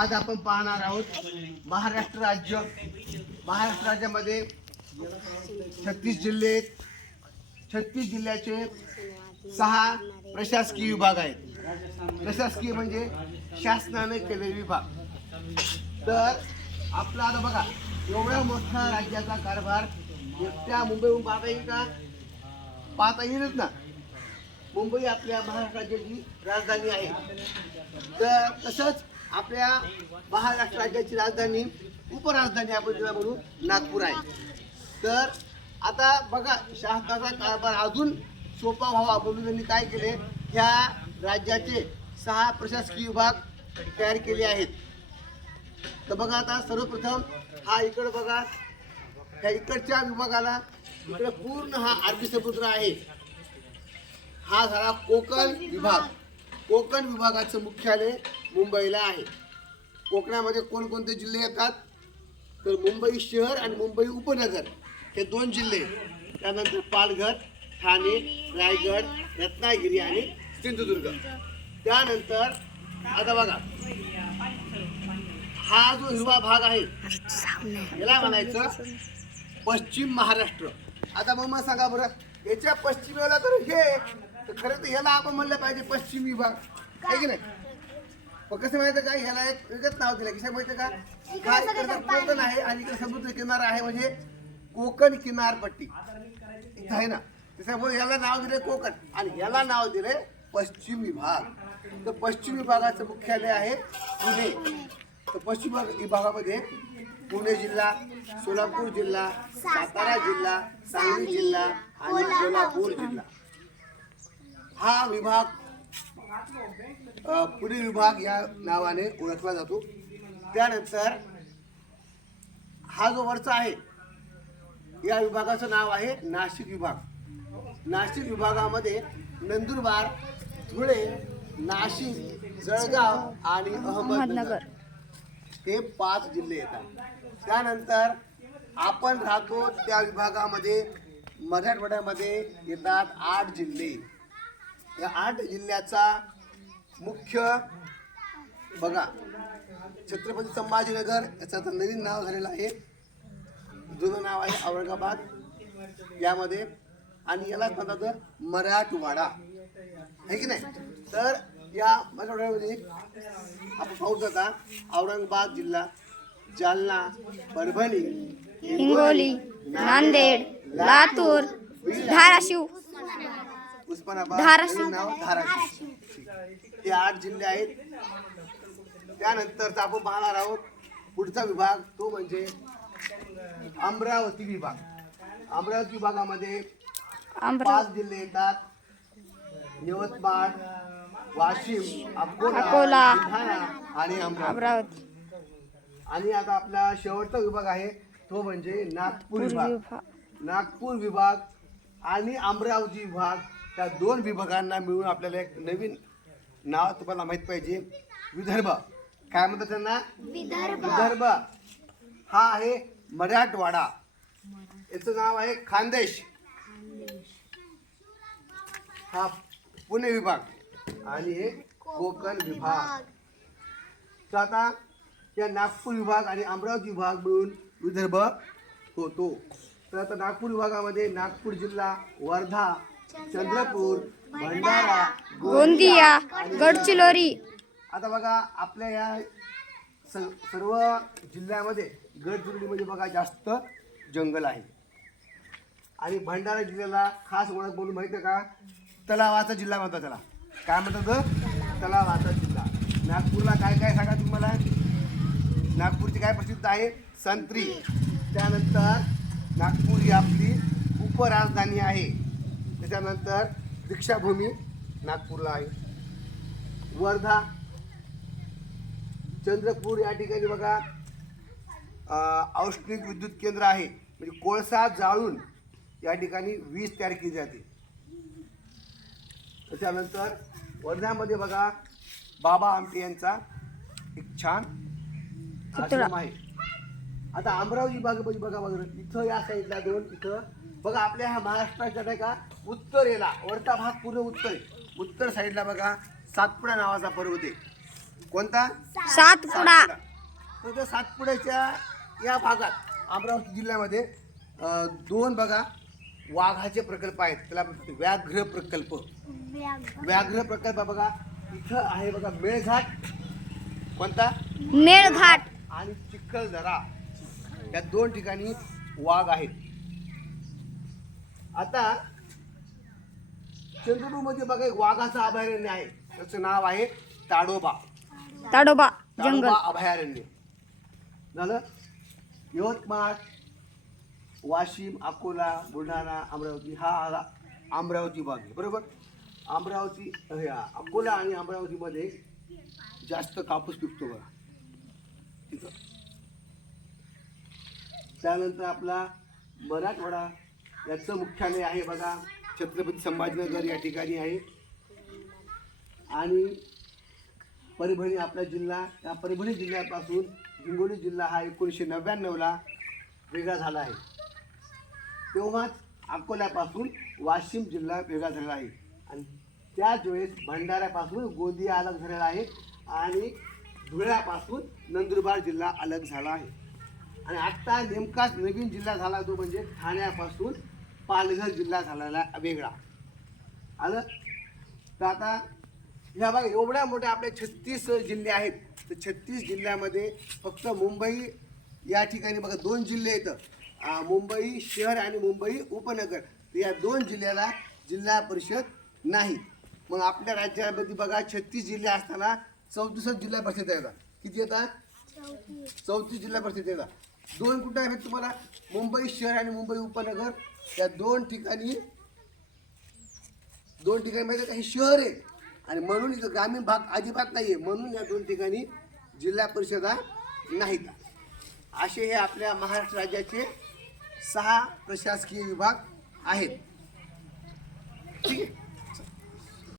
आज आपण पाहणार आहोत महाराष्ट्र राज्य महाराष्ट्र राज्यामध्ये छत्तीस जिल्हे छत्तीस जिल्ह्याचे सहा प्रशासकीय विभाग आहेत. प्रशासकीय म्हणजे शासनाने केलेले विभाग. तर आपला आता बघा एवढ्या मोठा राज्याचा कारभार एकट्या मुंबईहून पाहता येईल का? पाहता येईलच ना. मुंबई आपल्या महाराष्ट्र राज्याची राजधानी आहे. तर तसंच आपल्या महाराष्ट्र राज्याची राजधानी उपराजधानी आपण तिला म्हणू नागपूर आहे. तर आता बघा शासनाचा कारभार अजून सोपा व्हावा म्हणून त्यांनी काय केले? ह्या राज्याचे सहा प्रशासकीय विभाग तयार केले आहेत. तर बघा आता सर्वप्रथम हा इकडं बघा. ह्या इकडच्या विभागाला इकडे पूर्ण हा अरबी समुद्र आहे. हा झाला कोकण विभाग. कोकण विभागाचं मुख्यालय मुंबईला आहे. कोकणामध्ये कोणकोणते जिल्हे येतात? तर मुंबई शहर आणि मुंबई उपनगर हे दोन जिल्हे. त्यानंतर पालघर ठाणे रायगड रत्नागिरी आणि सिंधुदुर्ग. त्यानंतर आता बघा हा जो हिरवा भाग आहे याला म्हणायचं पश्चिम महाराष्ट्र. आता मग मला सांगा बरं याच्या पश्चिमेला तर हे तर खरं तर ह्याला आपण म्हणलं पाहिजे पश्चिम विभाग. आहे की नाही? पण कसं माहिती का? ह्याला एक वेगळंच नाव दिलं. कसं माहिती का? हा इकडचा कोकण आहे आणि इकडे समुद्र किनारा आहे म्हणजे कोकण किनारपट्टी. इथं आहे ना? त्याच्यामुळे याला नाव दिले कोकण आणि याला नाव दिले पश्चिम विभाग. तर पश्चिम विभागाचं मुख्यालय आहे पुणे. तर पश्चिम विभाग- विभागामध्ये पुणे जिल्हा सोलापूर जिल्हा सातारा जिल्हा सांगली जिल्हा आणि कोल्हापूर. जिल्हा. हा विभाग. पुणे विभाग या नावाने ओळखला जातो. त्यानंतर हा जो वरचा आहे या विभागाचं नाव आहे नाशिक विभाग. नाशिक विभागामध्ये नंदुरबार धुळे नाशिक जळगाव आणि अहमदनगर हे पाच जिल्हे येतात. त्यानंतर आपण राहतो त्या विभागामध्ये मराठवाड्यामध्ये येतात आठ जिल्हे. या आठ जिल्ह्याचा मुख्य बघा छत्रपती संभाजीनगर याचं आता नवीन नाव झालेलं आहे. जुनं नाव आहे औरंगाबाद. यामध्ये आणि याला म्हणतात मराठवाडा. आहे की नाही? तर या मराठवाड्यामध्ये आपण पाहू शकता औरंगाबाद जिल्हा जालना परभणी हिंगोली नांदेड लातूर धाराशिव उस्मानाबाद धाराशिव. नाव धाराशिव. हे आठ जिल्हे आहेत. त्यानंतरचा आपण पाहणार आहोत पुढचा विभाग तो म्हणजे अमरावती विभाग. अमरावती विभागामध्ये अमरावती पाच जिल्हे येतात. यवतमाळ वाशिम अकोला अकोला, बुलढाणा आणि अमरावती. अमरावती. आणि आता आपला शेवटचा विभाग आहे तो म्हणजे नागपूर विभाग. विभाग. नागपूर विभाग आणि अमरावती विभाग त्या दोन विभागांना मिळून आपल्याला एक नवीन नाव तुम्हाला माहीत पाहिजे. विदर्भ. काय म्हणतात त्यांना? विदर्भ. हा आहे मराठवाडा. याचं नाव आहे खानदेश. हा पुणे विभाग आणि हे कोकण विभाग. तर आता या नागपूर विभाग आणि अमरावती विभाग मिळून विदर्भ होतो. तर आता नागपूर विभागामध्ये नागपूर जिल्हा वर्धा चंद्रपूर भंडारा गोंदिया गडचिरोली. आता बघा आपल्या या सर्व जिल्ह्यामध्ये गडचिरोलीमध्ये बघा जास्त जंगल आहे. आणि भंडारा जिल्ह्याला खास ओळख म्हणून माहिती आहे का? तलावाचा जिल्हा म्हणतात त्याला. काय म्हणतात ग? तलावाचा जिल्हा. नागपूरला काय काय सांगा तुम्हाला नागपूरची काय प्रसिद्ध आहे? संत्री. त्यानंतर नागपूर ही आपली उपराजधानी आहे. त्याच्यानंतर दीक्षाभूमी नागपूरला आहे. वर्धा चंद्रपूर या ठिकाणी बघा औष्णिक विद्युत केंद्र आहे. म्हणजे कोळसा जाळून या ठिकाणी वीज तयार केली जाते. त्याच्यानंतर वर्ध्यामध्ये बघा बाबा आमटे यांचा एक छान आश्रम आहे. आता अमरावती बागेमध्ये बघा बघा इथं या साईडला दोन इथं बघा आपल्या ह्या महाराष्ट्राच्या नाही का उत्तरेला वरचा भाग पूर्ण उत्तर. उत्तर साईडला बघा सातपुडा नावाचा पर्वत आहे. कोणता? सातपुडा. तर त्या सातपुड्याच्या या भागात अमरावती जिल्ह्यामध्ये दोन बघा वाघाचे प्रकल्प आहेत. त्याला व्याघ्र प्रकल्प. व्याघ्र प्रकल्प बघा इथं आहे बघा मेळघाट. कोणता? मेळघाट. आणि चिखलदरा. या दोन ठिकाणी वाघ आहेत. आता चंद्रपूरमध्ये बघा एक वाघाचं अभयारण्य आहे. त्याचं नाव आहे ताडोबा. ताडोबा जंगल. ताडोबा अभयारण्य. झालं? यवतमाळ वाशिम अकोला बुलढाणा अमरावती हा आला अमरावती भाग आहे बरोबर? अमरावती हे अकोला आणि अमरावतीमध्ये जास्त कापूस पिकतो बघा. तिथं. त्यानंतर आपला मराठवाडा याचं मुख्यालय आहे बघा. छत्रपती संभाजीनगर या ठिकाणी आहे. आणि परभणी आपला जिल्हा या परभणी जिल्ह्यापासून हिंगोली जिल्हा हा एकोणीसशे नव्याण्णवला वेगळा झाला आहे. तेव्हाच अकोल्यापासून वाशिम जिल्हा वेगळा झालेला आहे. आणि त्याच वेळेस भंडाऱ्यापासून गोंदिया अलग झालेला आहे आणि धुळ्यापासून नंदुरबार जिल्हा अलग झाला आहे. आणि आत्ता नेमकाच नवीन जिल्हा झाला तो म्हणजे ठाण्यापासून पालघर जिल्हा झालेला वेगळा. आलं? तर आता ह्या बघा एवढ्या मोठ्या आपल्या छत्तीस जिल्हे आहेत. तर छत्तीस जिल्ह्यामध्ये फक्त मुंबई या ठिकाणी बघा दोन जिल्हे येतं मुंबई शहर आणि मुंबई उपनगर. तर या दोन जिल्ह्याला जिल्हा परिषद नाही. मग आपल्या राज्यामध्ये बघा छत्तीस जिल्हे असताना चौतीसच जिल्हा परिषद येतात. किती येतात? चौतीस जिल्हा परिषद येतात. दोन कुठे आहेत तुम्हाला? मुंबई शहर आणि मुंबई उपनगर. या दोन ठिकाणी दोन ठिकाणी माहिती काही शहर आहे. आणि म्हणून इथं ग्रामीण भाग अजिबात नाही आहे म्हणून या दोन ठिकाणी जिल्हा परिषदा नाहीत. असे हे आपल्या महाराष्ट्र राज्याचे सहा प्रशासकीय विभाग आहेत. ठीक आहे?